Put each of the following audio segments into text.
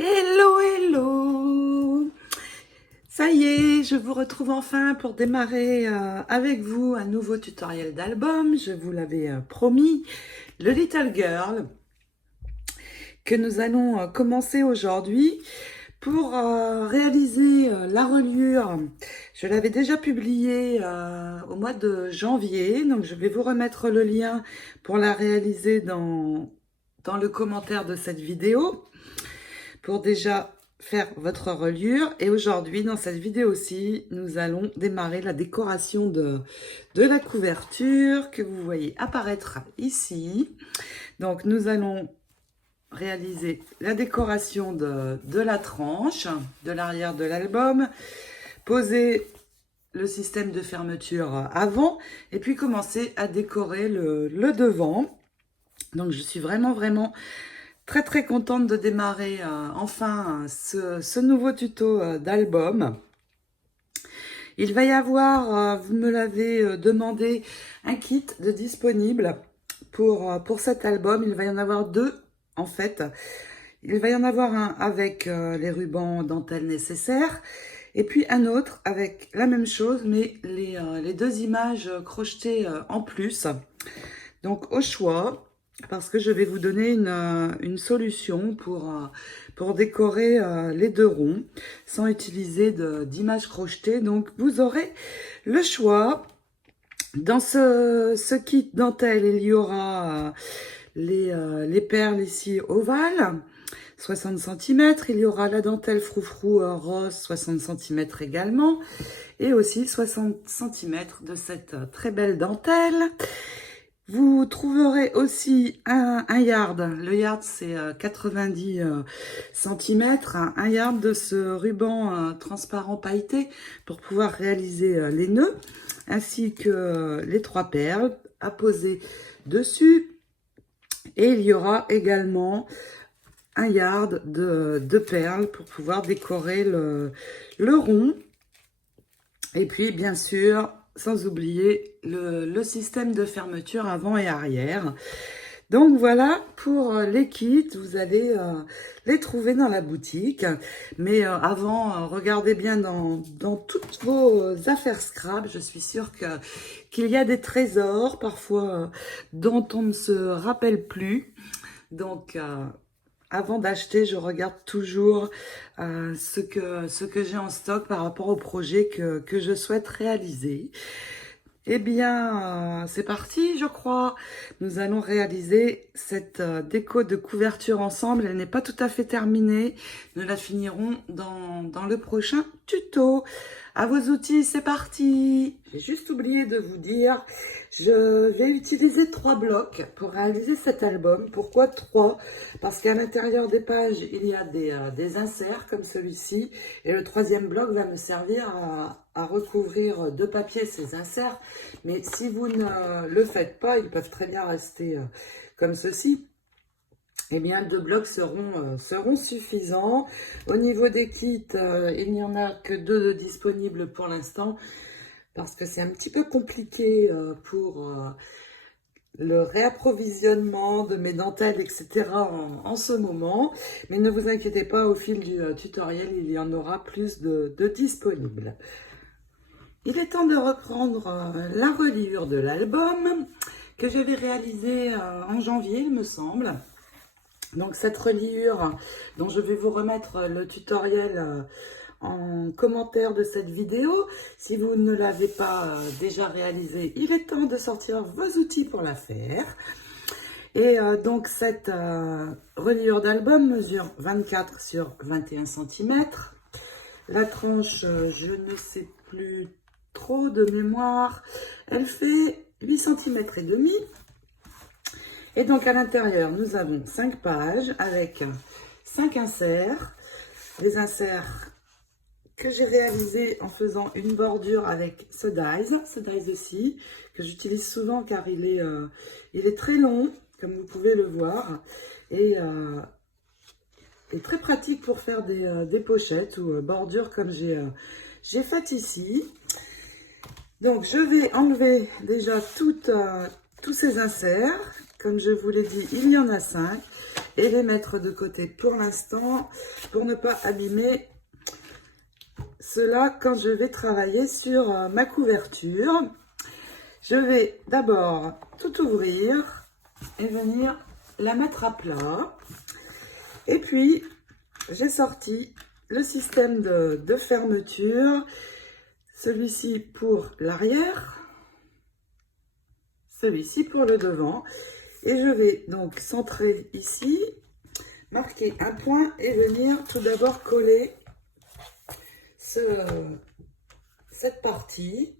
Hello, hello! Ça y est, je vous retrouve enfin pour démarrer avec vous un nouveau tutoriel d'album. Je vous l'avais promis, le Little Girl, que nous allons commencer aujourd'hui pour réaliser la reliure. Je l'avais déjà publié au mois de janvier, donc je vais vous remettre le lien pour la réaliser dans le commentaire de cette vidéo, pour déjà faire votre reliure. Et aujourd'hui, dans cette vidéo-ci, nous allons démarrer la décoration de la couverture que vous voyez apparaître ici. Donc, nous allons réaliser la décoration de la tranche, de l'arrière de l'album, poser le système de fermeture avant, et puis commencer à décorer le devant. Donc, je suis vraiment très contente de démarrer enfin ce nouveau tuto d'album. Il va y avoir, vous me l'avez demandé, un kit de disponible pour cet album. Il va y en avoir deux en fait. Il va y en avoir un avec les rubans dentelle nécessaires, et puis un autre avec la même chose, mais les deux images crochetées en plus. Donc au choix, parce que je vais vous donner une solution pour décorer les deux ronds sans utiliser d'images crochetées. Donc vous aurez le choix. Dans ce kit dentelle, il y aura les perles ici ovales, 60 cm. Il y aura la dentelle froufrou rose, 60 cm également. Et aussi 60 cm de cette très belle dentelle. Vous trouverez aussi un yard. Le yard, c'est 90 cm. Un yard de ce ruban transparent pailleté pour pouvoir réaliser les nœuds, ainsi que les trois perles à poser dessus. Et il y aura également un yard de perles pour pouvoir décorer le rond. Et puis, bien sûr, sans oublier le système de fermeture avant et arrière. Donc voilà pour les kits, vous allez les trouver dans la boutique. Mais avant, regardez bien dans toutes vos affaires scrap. Je suis sûre qu'il y a des trésors parfois dont on ne se rappelle plus. Donc avant d'acheter, je regarde toujours ce que j'ai en stock par rapport au projet que je souhaite réaliser. Eh bien, c'est parti, je crois. Nous allons réaliser cette déco de couverture ensemble. Elle n'est pas tout à fait terminée. Nous la finirons dans le prochain tuto. À vos outils, c'est parti. J'ai juste oublié de vous dire, je vais utiliser 3 blocs pour réaliser cet album. Pourquoi 3? Parce qu'à l'intérieur des pages, il y a des inserts comme celui-ci. Et le 3e bloc va me servir à recouvrir de papier ces inserts. Mais si vous ne le faites pas, ils peuvent très bien rester comme ceci. Eh bien, 2 blocs seront suffisants. Au niveau des kits, il n'y en a que 2 disponibles pour l'instant, parce que c'est un petit peu compliqué pour le réapprovisionnement de mes dentelles, etc. en ce moment. Mais ne vous inquiétez pas, au fil du tutoriel, il y en aura plus de disponibles. Il est temps de reprendre la reliure de l'album que j'avais réalisé en janvier, il me semble. Donc cette reliure dont je vais vous remettre le tutoriel en commentaire de cette vidéo. Si vous ne l'avez pas déjà réalisée, il est temps de sortir vos outils pour la faire. Et donc cette reliure d'album mesure 24 sur 21 cm. La tranche, je ne sais plus trop de mémoire, elle fait 8 cm et demi. Et donc à l'intérieur, nous avons 5 pages avec 5 inserts. Les inserts que j'ai réalisés en faisant une bordure avec ce dies aussi, que j'utilise souvent car il est très long, comme vous pouvez le voir, et très pratique pour faire des pochettes ou bordures comme j'ai fait ici. Donc je vais enlever déjà tous ces inserts. Comme je vous l'ai dit, il y en a 5. et les mettre de côté pour l'instant pour ne pas abîmer cela quand je vais travailler sur ma couverture. Je vais d'abord tout ouvrir et venir la mettre à plat. Et puis, j'ai sorti le système de fermeture. Celui-ci pour l'arrière, celui-ci pour le devant. Et je vais donc centrer ici, marquer un point et venir tout d'abord coller cette partie.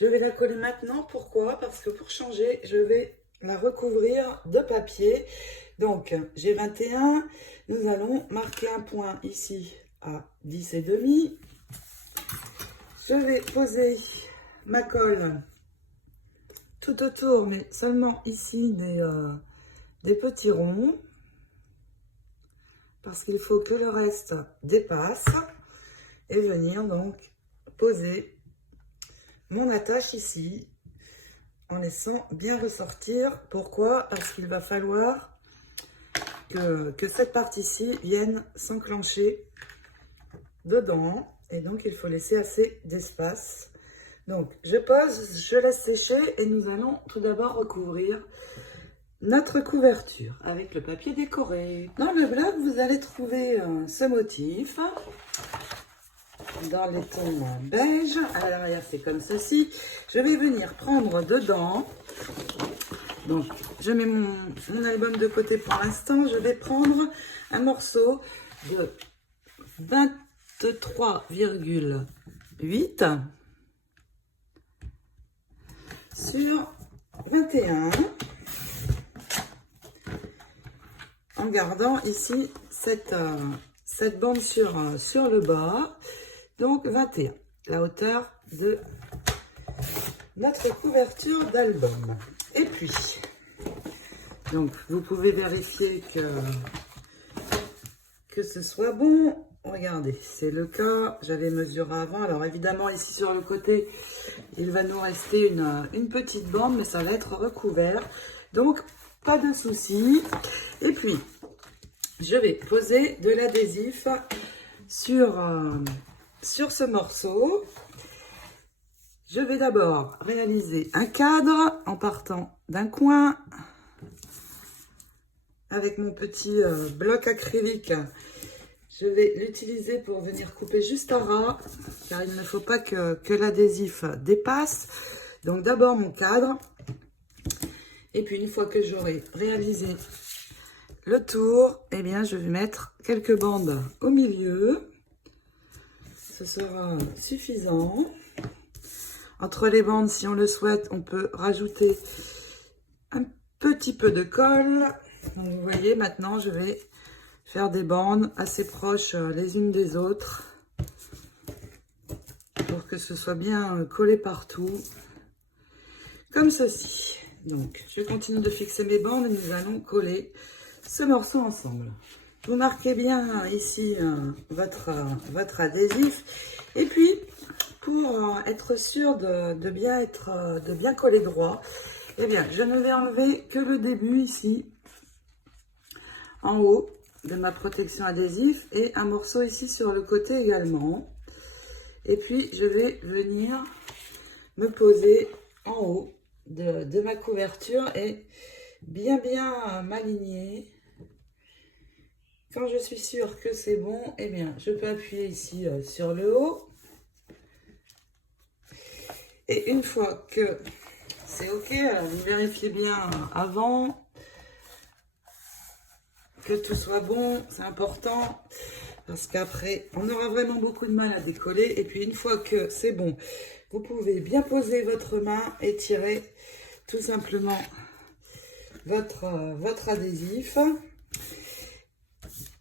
Je vais la coller maintenant. Pourquoi? Parce que pour changer, je vais la recouvrir de papier. Donc, j'ai 21. Nous allons marquer un point ici à 10,5. Je vais poser ma colle tout autour, mais seulement ici des petits ronds. Parce qu'il faut que le reste dépasse. Et venir donc poser mon attache ici en laissant bien ressortir. Pourquoi? Parce qu'il va falloir que cette partie-ci vienne s'enclencher dedans. Et donc, il faut laisser assez d'espace. Donc, je pose, je laisse sécher et nous allons tout d'abord recouvrir notre couverture avec le papier décoré. Dans le blog, vous allez trouver ce motif dans les tons beige. À l'arrière, c'est comme ceci. Je vais venir prendre dedans. Donc, je mets mon album de côté pour l'instant. Je vais prendre un morceau de 23,8 sur 21 en gardant ici cette bande sur le bas. Donc 21, la hauteur de notre couverture d'album. Et puis, donc vous pouvez vérifier que ce soit bon. Regardez, c'est le cas. J'avais mesuré avant. Alors évidemment, ici sur le côté, il va nous rester une petite bande, mais ça va être recouvert. Donc, pas de souci. Et puis, je vais poser de l'adhésif sur ce morceau. Je vais d'abord réaliser un cadre en partant d'un coin avec mon petit bloc acrylique. Je vais l'utiliser pour venir couper juste à ras, car il ne faut pas que l'adhésif dépasse. Donc d'abord mon cadre. Et puis une fois que j'aurai réalisé le tour, eh bien je vais mettre quelques bandes au milieu. Ce sera suffisant. Entre les bandes, si on le souhaite, on peut rajouter un petit peu de colle. Donc vous voyez, maintenant je vais faire des bandes assez proches les unes des autres pour que ce soit bien collé partout, comme ceci. Donc, je continue de fixer mes bandes et nous allons coller ce morceau ensemble. Vous marquez bien ici votre adhésif. Et puis, pour être sûr de bien coller droit, eh bien, je ne vais enlever que le début ici, en haut de ma protection adhésif, et un morceau ici sur le côté également. Et puis, je vais venir me poser en haut de ma couverture et bien m'aligner. Quand je suis sûre que c'est bon, eh bien, je peux appuyer ici sur le haut. Et une fois que c'est OK, alors vous vérifiez bien avant que tout soit bon, c'est important. Parce qu'après, on aura vraiment beaucoup de mal à décoller. Et puis, une fois que c'est bon, vous pouvez bien poser votre main et tirer tout simplement votre adhésif.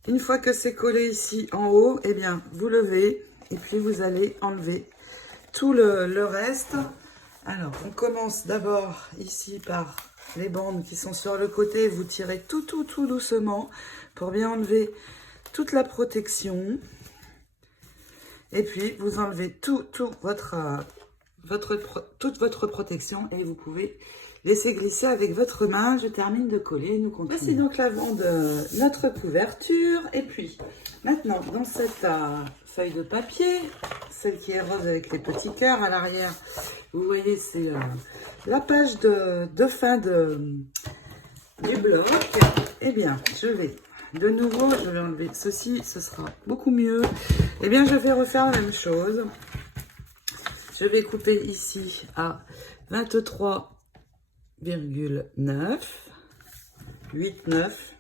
Une fois que c'est collé ici en haut, eh bien, vous levez et puis vous allez enlever tout le reste. Alors, on commence d'abord ici par les bandes qui sont sur le côté. Vous tirez tout doucement pour bien enlever toute la protection. Et puis, vous enlevez toute votre protection et vous pouvez laissez glisser avec votre main. Je termine de coller, nous continuons. Voici donc l'avant de notre couverture. Et puis, maintenant, dans cette feuille de papier, celle qui est rose avec les petits cœurs à l'arrière, vous voyez, c'est la page de fin du bloc. Eh bien, je vais de nouveau, je vais enlever ceci, ce sera beaucoup mieux. Eh bien, je vais refaire la même chose. Je vais couper ici à 23,9, 89,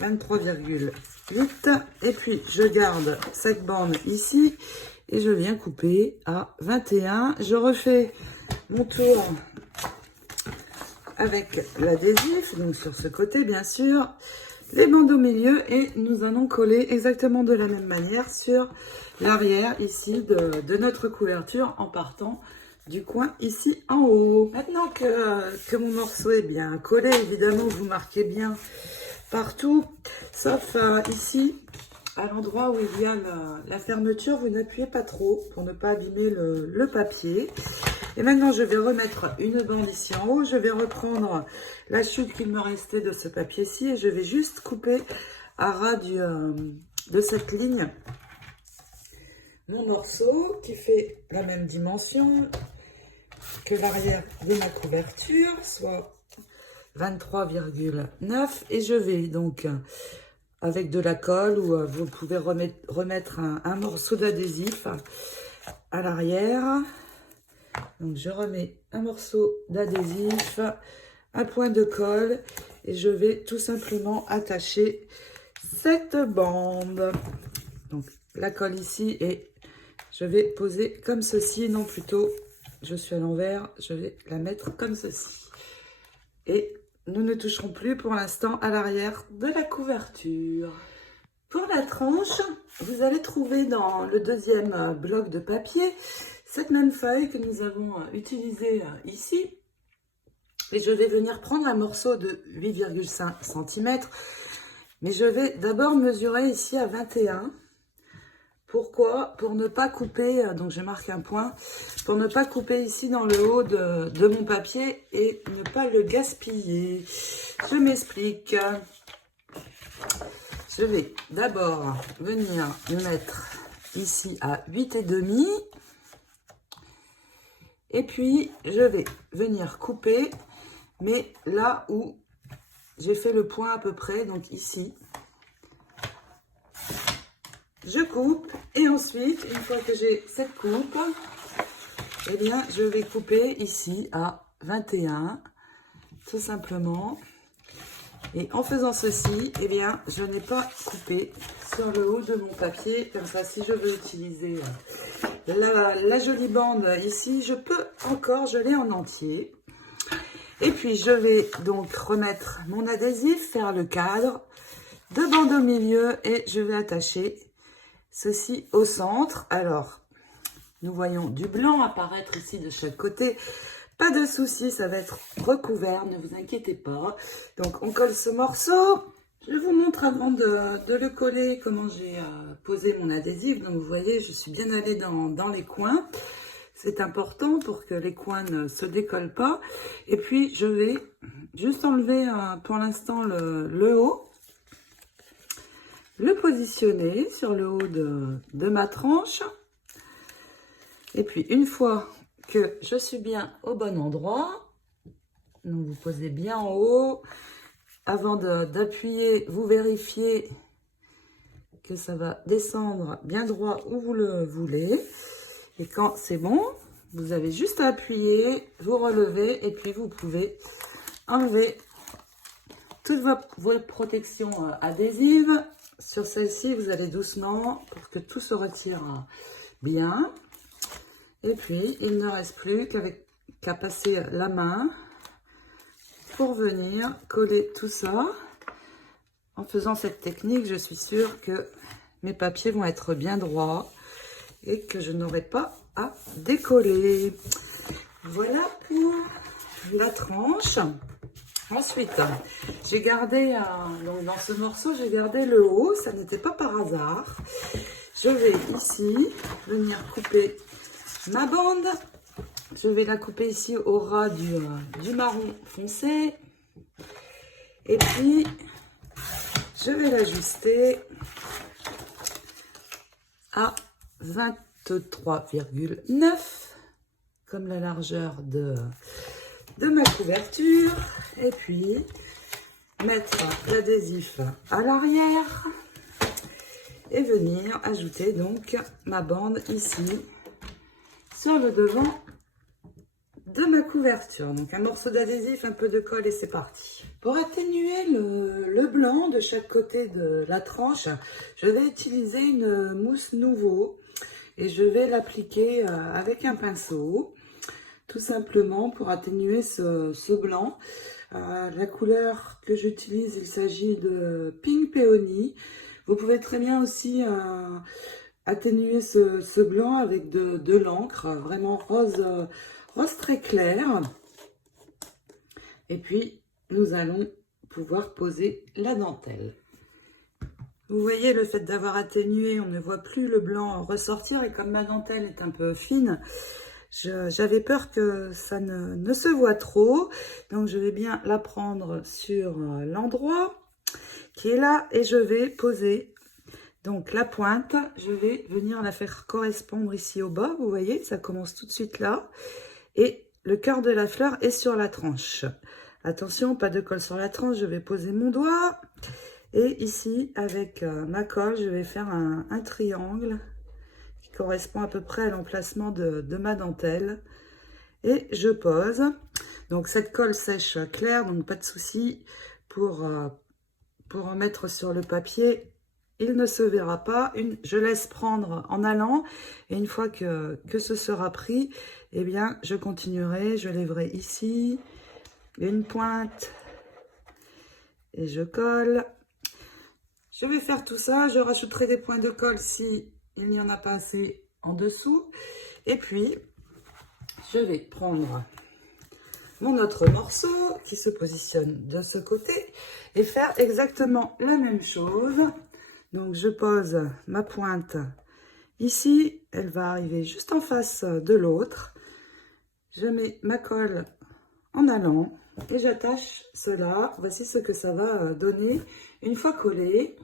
23,8 et puis je garde cette bande ici et je viens couper à 21. Je refais mon tour avec l'adhésif, donc sur ce côté bien sûr, les bandes au milieu et nous allons coller exactement de la même manière sur l'arrière ici de notre couverture en partant du coin ici en haut. Maintenant que mon morceau est bien collé, évidemment vous marquez bien partout, sauf ici à l'endroit où il y a la fermeture, vous n'appuyez pas trop pour ne pas abîmer le papier. Et maintenant, je vais remettre une bande ici en haut. Je vais reprendre la chute qu'il me restait de ce papier-ci et je vais juste couper à ras de cette ligne mon morceau qui fait la même dimension que l'arrière de ma couverture, soit 23,9. Et je vais donc, avec de la colle ou vous pouvez remettre un morceau d'adhésif à l'arrière. Donc je remets un morceau d'adhésif, un point de colle et je vais tout simplement attacher cette bande. Donc la colle ici et je vais poser comme ceci, non plutôt je suis à l'envers, je vais la mettre comme ceci. Et nous ne toucherons plus pour l'instant à l'arrière de la couverture. Pour la tranche, vous allez trouver dans le deuxième bloc de papier cette même feuille que nous avons utilisée ici. Et je vais venir prendre un morceau de 8,5 cm. Mais je vais d'abord mesurer ici à 21. Pourquoi? Pour ne pas couper, donc je marque un point, pour ne pas couper ici dans le haut de mon papier et ne pas le gaspiller. Je m'explique. Je vais d'abord venir me mettre ici à 8,5. Et puis, je vais venir couper, mais là où j'ai fait le point à peu près, donc ici. Je coupe et ensuite, une fois que j'ai cette coupe, eh bien, je vais couper ici à 21, tout simplement. Et en faisant ceci, eh bien, je n'ai pas coupé sur le haut de mon papier. Comme ça, si je veux utiliser la jolie bande ici, je peux encore, je l'ai en entier. Et puis, je vais donc remettre mon adhésif, faire le cadre, deux bandes au milieu et je vais attacher ceci au centre. Alors, nous voyons du blanc apparaître ici de chaque côté. Pas de souci, ça va être recouvert, ne vous inquiétez pas. Donc, on colle ce morceau. Je vous montre avant de le coller comment j'ai posé mon adhésif. Donc, vous voyez, je suis bien allée dans les coins. C'est important pour que les coins ne se décollent pas. Et puis, je vais juste enlever pour l'instant le haut. Le positionner sur le haut de ma tranche. Et puis, une fois que je suis bien au bon endroit, donc vous posez bien en haut. Avant d'appuyer, vous vérifiez que ça va descendre bien droit où vous le voulez. Et quand c'est bon, vous avez juste à appuyer, vous relevez et puis vous pouvez enlever toutes vos protections adhésives. Sur celle-ci, vous allez doucement pour que tout se retire bien. Et puis, il ne reste plus qu'à passer la main pour venir coller tout ça. En faisant cette technique, je suis sûre que mes papiers vont être bien droits et que je n'aurai pas à décoller. Voilà pour la tranche. Ensuite, j'ai gardé, donc dans ce morceau, j'ai gardé le haut. Ça n'était pas par hasard. Je vais ici venir couper ma bande je vais la couper ici au ras du marron foncé. Et puis, je vais l'ajuster à 23,9 comme la largeur de ma couverture. Et puis, mettre l'adhésif à l'arrière et venir ajouter donc ma bande ici sur le devant de ma couverture. Donc un morceau d'adhésif, un peu de colle et c'est parti. Pour atténuer le blanc de chaque côté de la tranche, je vais utiliser une mousse Nouveau et je vais l'appliquer avec un pinceau, tout simplement pour atténuer ce blanc. La couleur que j'utilise, il s'agit de Pink Peony. Vous pouvez très bien aussi atténuer ce blanc avec de l'encre, vraiment rose très clair. Et puis, nous allons pouvoir poser la dentelle. Vous voyez, le fait d'avoir atténué, on ne voit plus le blanc ressortir. Et comme ma dentelle est un peu fine, j'avais peur que ça ne se voit trop. Donc, je vais bien la prendre sur l'endroit qui est là. Et je vais poser donc la pointe. Je vais venir la faire correspondre ici au bas. Vous voyez, ça commence tout de suite là. Et le cœur de la fleur est sur la tranche. Attention, pas de colle sur la tranche. Je vais poser mon doigt. Et ici, avec ma colle, je vais faire un triangle qui correspond à peu près à l'emplacement de ma dentelle. Et je pose. Donc, cette colle sèche claire, donc pas de souci pour en mettre sur le papier. Il ne se verra pas. Je laisse prendre en allant. Et une fois que ce sera pris, eh bien, je continuerai. Je lèverai ici une pointe et je colle. Je vais faire tout ça, je rajouterai des points de colle si il n'y en a pas assez en dessous. Et puis, je vais prendre mon autre morceau qui se positionne de ce côté et faire exactement la même chose. Donc, je pose ma pointe ici, elle va arriver juste en face de l'autre. Je mets ma colle en allant et j'attache cela. Voici ce que ça va donner une fois collé.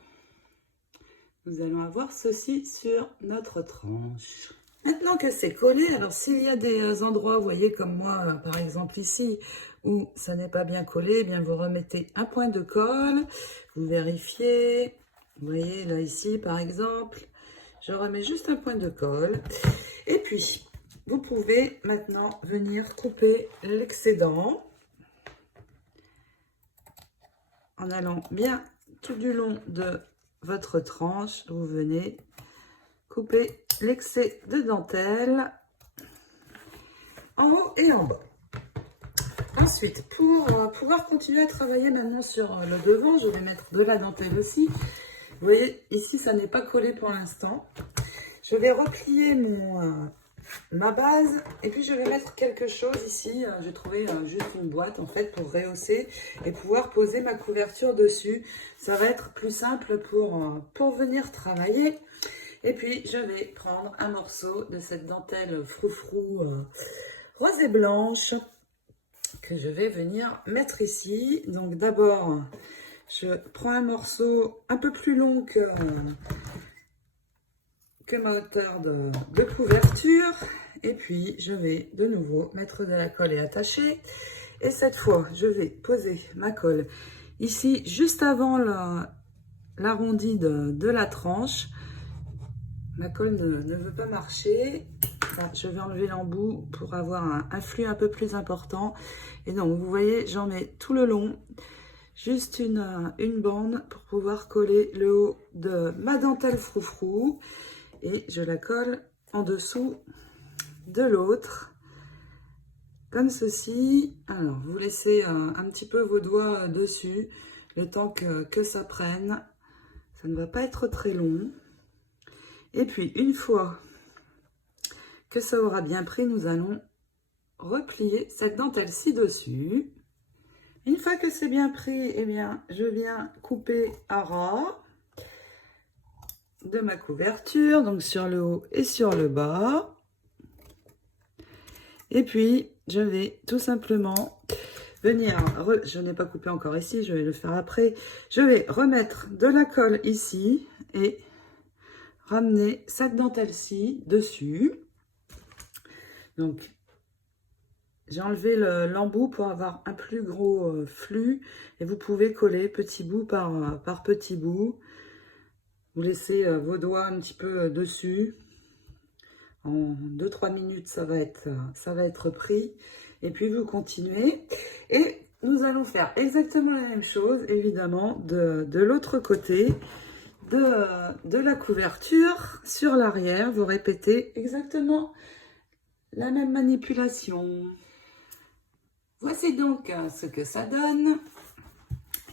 Nous allons avoir ceci sur notre tranche. Maintenant que c'est collé, alors s'il y a des endroits, vous voyez comme moi, par exemple ici, où ça n'est pas bien collé, eh bien vous remettez un point de colle, vous vérifiez. Vous voyez là ici par exemple, je remets juste un point de colle. Et puis, vous pouvez maintenant venir couper l'excédent en allant bien tout du long de votre tranche. Vous venez couper l'excès de dentelle en haut et en bas. Ensuite, pour pouvoir continuer à travailler maintenant sur le devant, je vais mettre de la dentelle aussi. Vous voyez, ici, ça n'est pas collé pour l'instant. Je vais replier ma base et puis je vais mettre quelque chose ici. J'ai trouvé juste une boîte en fait pour rehausser et pouvoir poser ma couverture dessus. Ça va être plus simple pour venir travailler. Et puis je vais prendre un morceau de cette dentelle froufrou rose et blanche que je vais venir mettre ici. Donc d'abord, je prends un morceau un peu plus long que ma hauteur de couverture. Et puis, je vais de nouveau mettre de la colle et attacher. Et cette fois, je vais poser ma colle ici, juste avant l'arrondi de la tranche. Ma colle ne veut pas marcher. Enfin, je vais enlever l'embout pour avoir un flux un peu plus important. Et donc, vous voyez, j'en mets tout le long. Juste une bande pour pouvoir coller le haut de ma dentelle froufrou. Et je la colle en dessous de l'autre, comme ceci. Alors, vous laissez un petit peu vos doigts dessus, le temps que ça prenne. Ça ne va pas être très long. Et puis, une fois que ça aura bien pris, nous allons replier cette dentelle-ci dessus. Une fois que c'est bien pris, eh bien, je viens couper à ras de ma couverture, donc sur le haut et sur le bas. Et puis, je vais tout simplement venir, je n'ai pas coupé encore ici, je vais le faire après. Je vais remettre de la colle ici et ramener cette dentelle-ci dessus. Donc, j'ai enlevé l'embout pour avoir un plus gros flux et vous pouvez coller petit bout par petit bout. Vous laissez vos doigts un petit peu dessus. En 2-3 minutes, ça va être pris. Et puis, vous continuez. Et nous allons faire exactement la même chose, évidemment, de l'autre côté de la couverture. Sur l'arrière, vous répétez exactement la même manipulation. Voici donc ce que ça donne.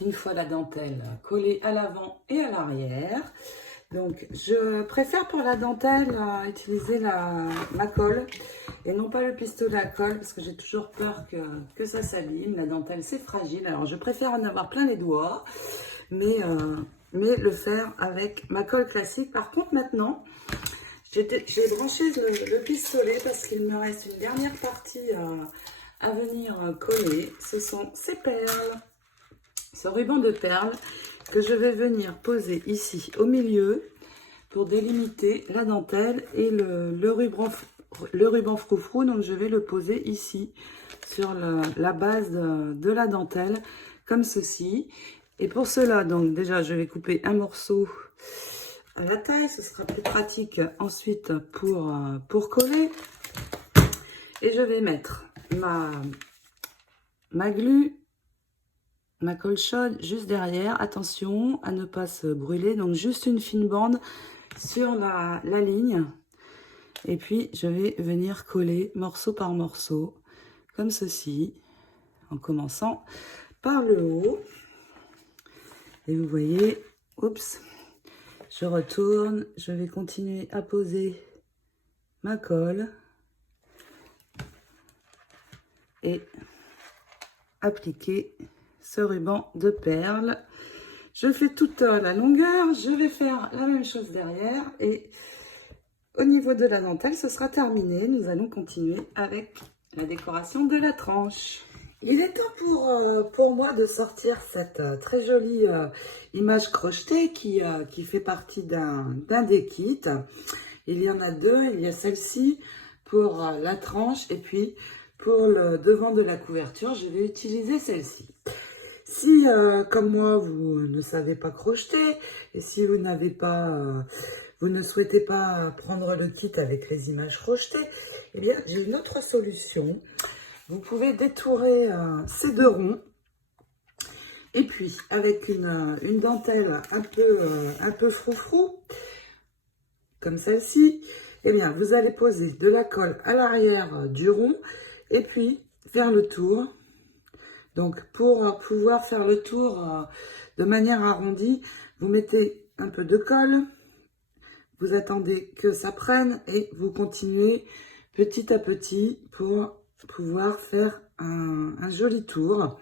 Une fois la dentelle collée à l'avant et à l'arrière. Donc, je préfère pour la dentelle utiliser ma colle et non pas le pistolet à colle parce que j'ai toujours peur que ça s'abîme. La dentelle, c'est fragile. Alors, je préfère en avoir plein les doigts, mais le faire avec ma colle classique. Par contre, maintenant, j'ai branché le pistolet parce qu'il me reste une dernière partie à venir coller. Ce sont ces perles, ce ruban de perles que je vais venir poser ici au milieu pour délimiter la dentelle et le ruban froufrou. Donc je vais le poser ici sur la base de la dentelle comme ceci. Et pour cela, donc déjà je vais couper un morceau à la taille, ce sera plus pratique ensuite pour coller. Et je vais mettre ma glu, ma colle chaude juste derrière. Attention à ne pas se brûler, donc juste une fine bande sur la ligne. Et puis je vais venir coller morceau par morceau comme ceci, en commençant par le haut. Et vous voyez, oups, je retourne, je vais continuer à poser ma colle et appliquer ce ruban de perles. Je fais toute la longueur, je vais faire la même chose derrière et au niveau de la dentelle, ce sera terminé. Nous allons continuer avec la décoration de la tranche. Il est temps pour moi de sortir cette très jolie image crochetée qui fait partie d'un des kits. Il y en a deux, il y a celle-ci pour la tranche et puis pour le devant de la couverture, je vais utiliser celle-ci. Si, comme moi, vous ne savez pas crocheter et si vous vous ne souhaitez pas prendre le kit avec les images crochetées, eh bien, j'ai une autre solution. Vous pouvez détourer ces deux ronds et puis avec une dentelle un peu froufrou, comme celle-ci, eh bien, vous allez poser de la colle à l'arrière du rond et puis faire le tour. Donc, pour pouvoir faire le tour de manière arrondie, vous mettez un peu de colle, vous attendez que ça prenne et vous continuez petit à petit pour pouvoir faire un joli tour.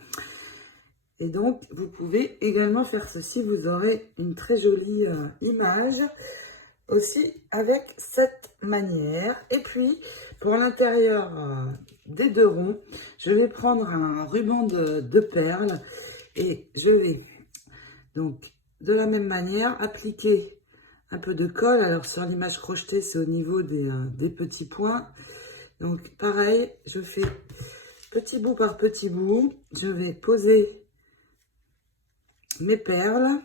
Et donc, vous pouvez également faire ceci, vous aurez une très jolie image aussi avec cette manière. Et puis, pour l'intérieur des deux ronds, je vais prendre un ruban de perles et je vais donc de la même manière appliquer un peu de colle. Alors sur l'image crochetée, c'est au niveau des petits points. Donc pareil, je fais petit bout par petit bout. Je vais poser mes perles,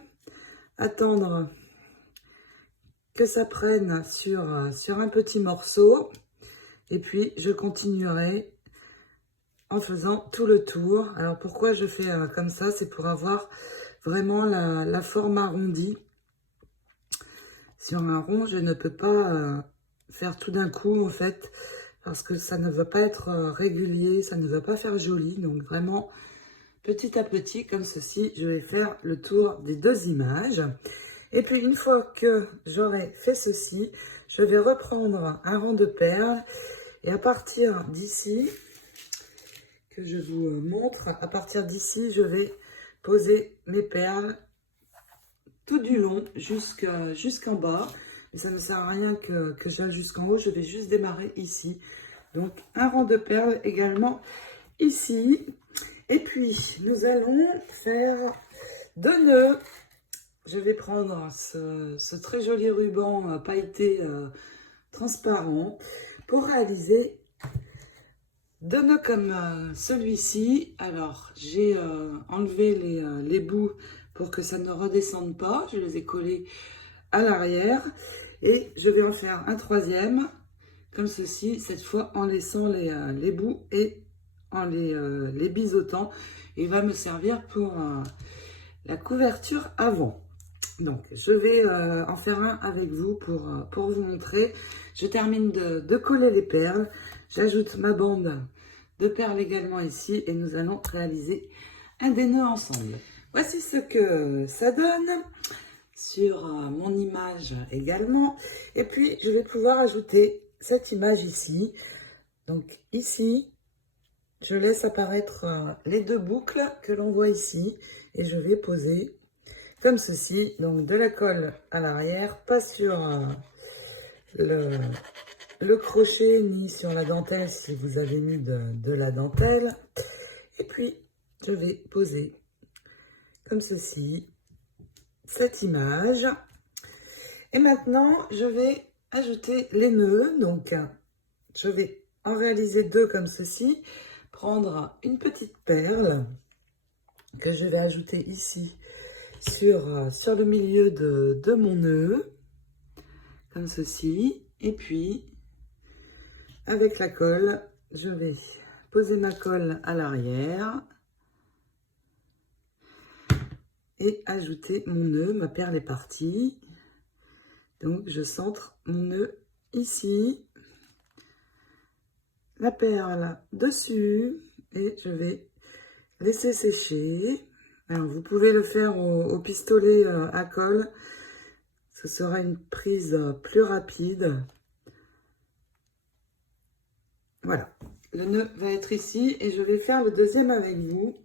attendre que ça prenne sur un petit morceau. Et puis, je continuerai en faisant tout le tour. Alors, pourquoi je fais comme ça? C'est pour avoir vraiment la forme arrondie. Sur un rond, je ne peux pas faire tout d'un coup, en fait, parce que ça ne va pas être régulier, ça ne va pas faire joli. Donc, vraiment, petit à petit, comme ceci, je vais faire le tour des deux images. Et puis, une fois que j'aurai fait ceci, je vais reprendre un rang de perles. Et à partir d'ici, que je vous montre, à partir d'ici, je vais poser mes perles tout du long jusqu'en bas. Et ça ne sert à rien que j'aille jusqu'en haut, je vais juste démarrer ici Donc un rang de perles également ici. Et puis nous allons faire 2 nœuds. Je vais prendre ce très joli ruban pailleté transparent pour réaliser 2 nœuds comme celui-ci. Alors j'ai enlevé les bouts pour que ça ne redescende pas. Je les ai collés à l'arrière et je vais en faire un 3e comme ceci, cette fois en laissant les bouts et en les biseautant. Il va me servir pour la couverture avant. Donc je vais en faire un avec vous pour vous montrer. Je termine de coller les perles. J'ajoute ma bande de perles également ici et nous allons réaliser un des nœuds ensemble. Voici ce que ça donne sur mon image également. Et puis je vais pouvoir ajouter cette image ici. Donc ici, je laisse apparaître les 2 boucles que l'on voit ici et je vais poser comme ceci. Donc de la colle à l'arrière, pas sur le crochet ni sur la dentelle si vous avez mis de la dentelle. Et puis je vais poser comme ceci cette image. Et maintenant je vais ajouter les nœuds. Donc je vais en réaliser 2 comme ceci, prendre une petite perle que je vais ajouter ici sur le milieu de mon nœud, comme ceci. Et puis avec la colle, je vais poser ma colle à l'arrière et ajouter mon nœud. Ma perle est partie, donc je centre mon nœud ici, la perle dessus et je vais laisser sécher. Alors vous pouvez le faire au pistolet à colle, ce sera une prise plus rapide. Voilà, le nœud va être ici et je vais faire le 2e avec vous.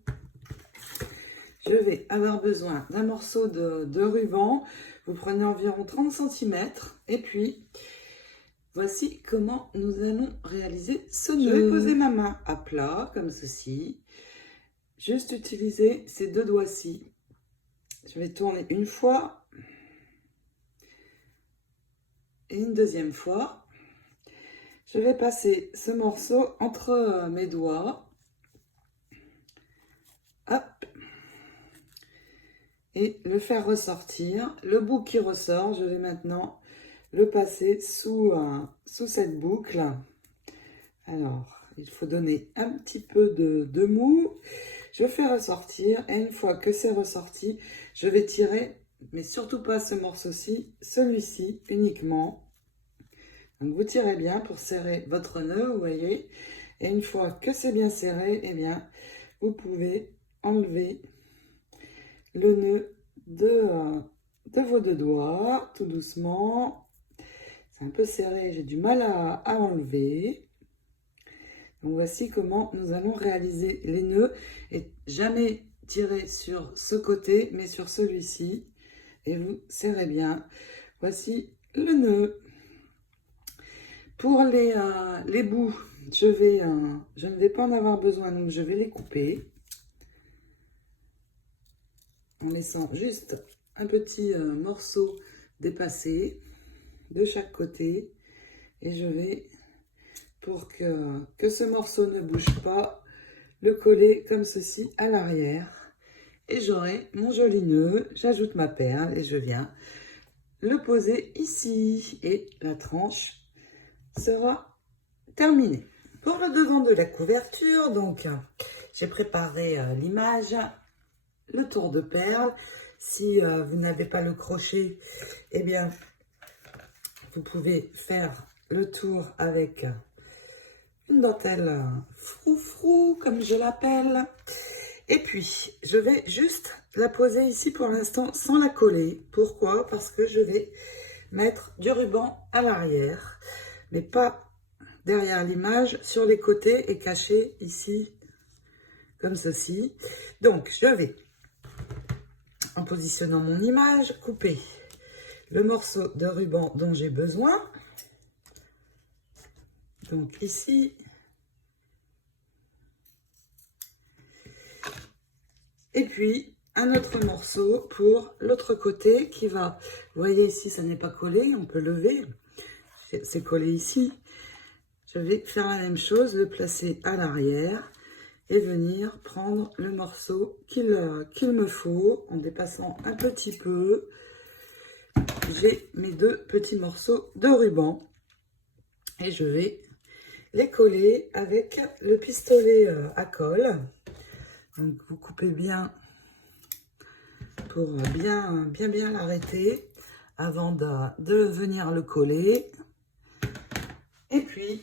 Je vais avoir besoin d'un morceau de ruban. Vous prenez environ 30 cm et puis voici comment nous allons réaliser ce nœud. Je vais poser ma main à plat comme ceci. Juste utiliser ces 2 doigts-ci. Je vais tourner une fois et une 2e fois. Je vais passer ce morceau entre mes doigts. Hop. Et le faire ressortir. Le bout qui ressort, je vais maintenant le passer sous cette boucle. Alors, il faut donner un petit peu de mou. Je fais ressortir et une fois que c'est ressorti, je vais tirer, mais surtout pas ce morceau-ci, celui-ci uniquement. Donc vous tirez bien pour serrer votre nœud, vous voyez. Et une fois que c'est bien serré, eh bien, vous pouvez enlever le nœud de vos 2 doigts, tout doucement. C'est un peu serré, j'ai du mal à enlever. Donc voici comment nous allons réaliser les nœuds et jamais tirer sur ce côté mais sur celui-ci et vous serrez bien. Voici le nœud. Pour les bouts, je ne vais pas en avoir besoin, donc je vais les couper en laissant juste un petit morceau dépassé de chaque côté et je vais, pour que ce morceau ne bouge pas, le coller comme ceci à l'arrière et j'aurai mon joli nœud. J'ajoute ma perle et je viens le poser ici et la tranche sera terminée. Pour le devant de la couverture, donc j'ai préparé l'image, le tour de perle. Si vous n'avez pas le crochet, eh bien vous pouvez faire le tour avec une dentelle froufrou, comme je l'appelle. Et puis, je vais juste la poser ici pour l'instant sans la coller. Pourquoi? Parce que je vais mettre du ruban à l'arrière, mais pas derrière l'image, sur les côtés et caché ici, comme ceci. Donc, je vais, en positionnant mon image, couper le morceau de ruban dont j'ai besoin. Donc ici. Et puis un autre morceau pour l'autre côté qui va, vous voyez ici ça n'est pas collé, on peut lever, c'est collé ici. Je vais faire la même chose, le placer à l'arrière et venir prendre le morceau qu'il me faut en dépassant un petit peu. J'ai mes deux petits morceaux de ruban et je vais les coller avec le pistolet à colle. Donc vous coupez bien pour bien l'arrêter avant de venir le coller. Et puis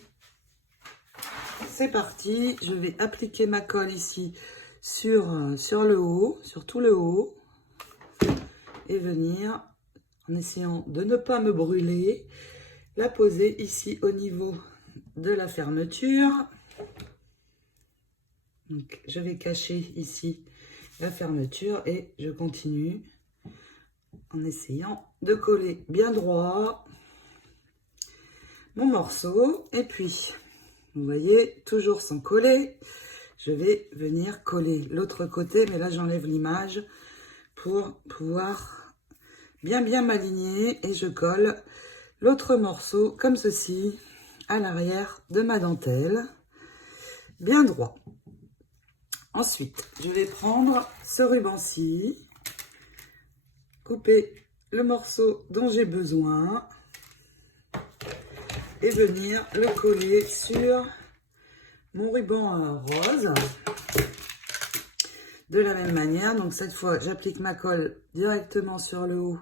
c'est parti, je vais appliquer ma colle ici sur le haut, sur tout le haut, et venir, en essayant de ne pas me brûler, la poser ici au niveau de la fermeture. Donc je vais cacher ici la fermeture et je continue en essayant de coller bien droit mon morceau. Et puis vous voyez, toujours sans coller, je vais venir coller l'autre côté, mais là j'enlève l'image pour pouvoir bien m'aligner et je colle l'autre morceau comme ceci à l'arrière de ma dentelle, bien droit. Ensuite, je vais prendre ce ruban-ci, couper le morceau dont j'ai besoin et venir le coller sur mon ruban rose. De la même manière, donc cette fois, j'applique ma colle directement sur le haut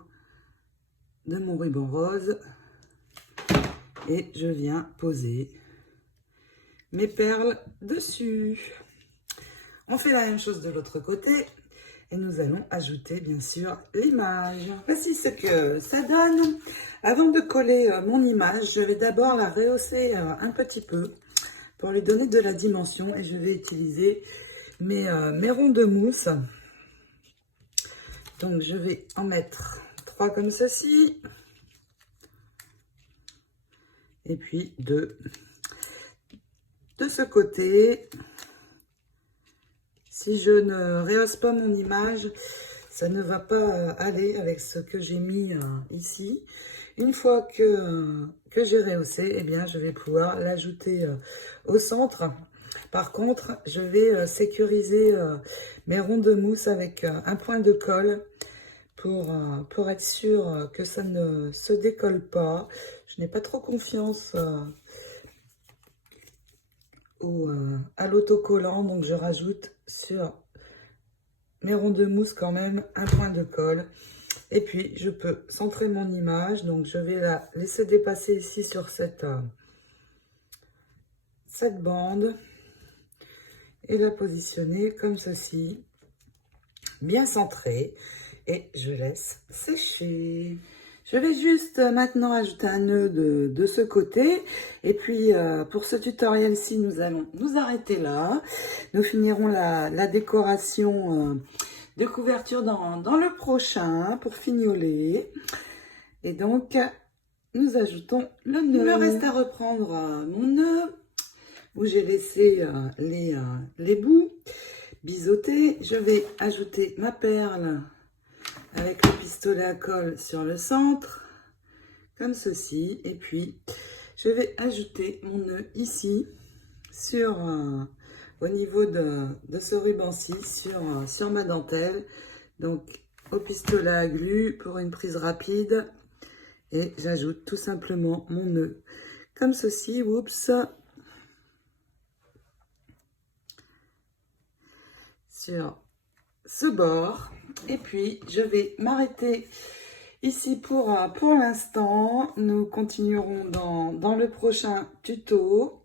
de mon ruban rose et je viens poser mes perles dessus. On fait la même chose de l'autre côté et nous allons ajouter bien sûr l'image. Voici ce que ça donne. Avant de coller mon image, je vais d'abord la rehausser un petit peu pour lui donner de la dimension et je vais utiliser mes ronds de mousse. Donc je vais en mettre 3 comme ceci et puis 2 de ce côté. Si je ne rehausse pas mon image, ça ne va pas aller avec ce que j'ai mis ici. Une fois que j'ai rehaussé, eh bien, je vais pouvoir l'ajouter au centre. Par contre, je vais sécuriser mes ronds de mousse avec un point de colle pour être sûr que ça ne se décolle pas. Je n'ai pas trop confiance à l'autocollant, donc je rajoute sur mes ronds de mousse quand même un point de colle. Et puis, je peux centrer mon image. Donc, je vais la laisser dépasser ici sur cette bande. Et la positionner comme ceci. Bien centrée. Et je laisse sécher. Je vais juste maintenant ajouter un nœud de ce côté. Et puis, pour ce tutoriel-ci, nous allons nous arrêter là. Nous finirons la décoration de couverture dans le prochain pour fignoler. Et donc, nous ajoutons le nœud. Il me reste à reprendre mon nœud où j'ai laissé les bouts biseautés. Je vais ajouter ma perle avec le pistolet à colle sur le centre, comme ceci. Et puis, je vais ajouter mon nœud ici, au niveau de ce ruban-ci, sur ma dentelle. Donc, au pistolet à glu pour une prise rapide. Et j'ajoute tout simplement mon nœud, comme ceci. Oups! Sur ce bord. Et puis, je vais m'arrêter ici pour l'instant. Nous continuerons dans le prochain tuto.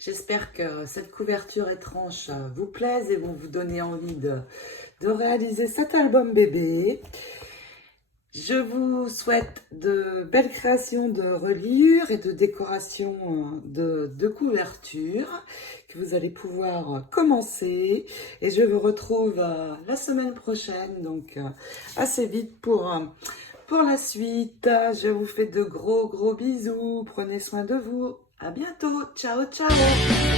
J'espère que cette couverture étrange vous plaise et vont vous donner envie de réaliser cet album bébé. Je vous souhaite de belles créations de reliures et de décorations de couverture que vous allez pouvoir commencer. Et je vous retrouve la semaine prochaine, donc assez vite pour la suite. Je vous fais de gros bisous. Prenez soin de vous. À bientôt. Ciao, ciao.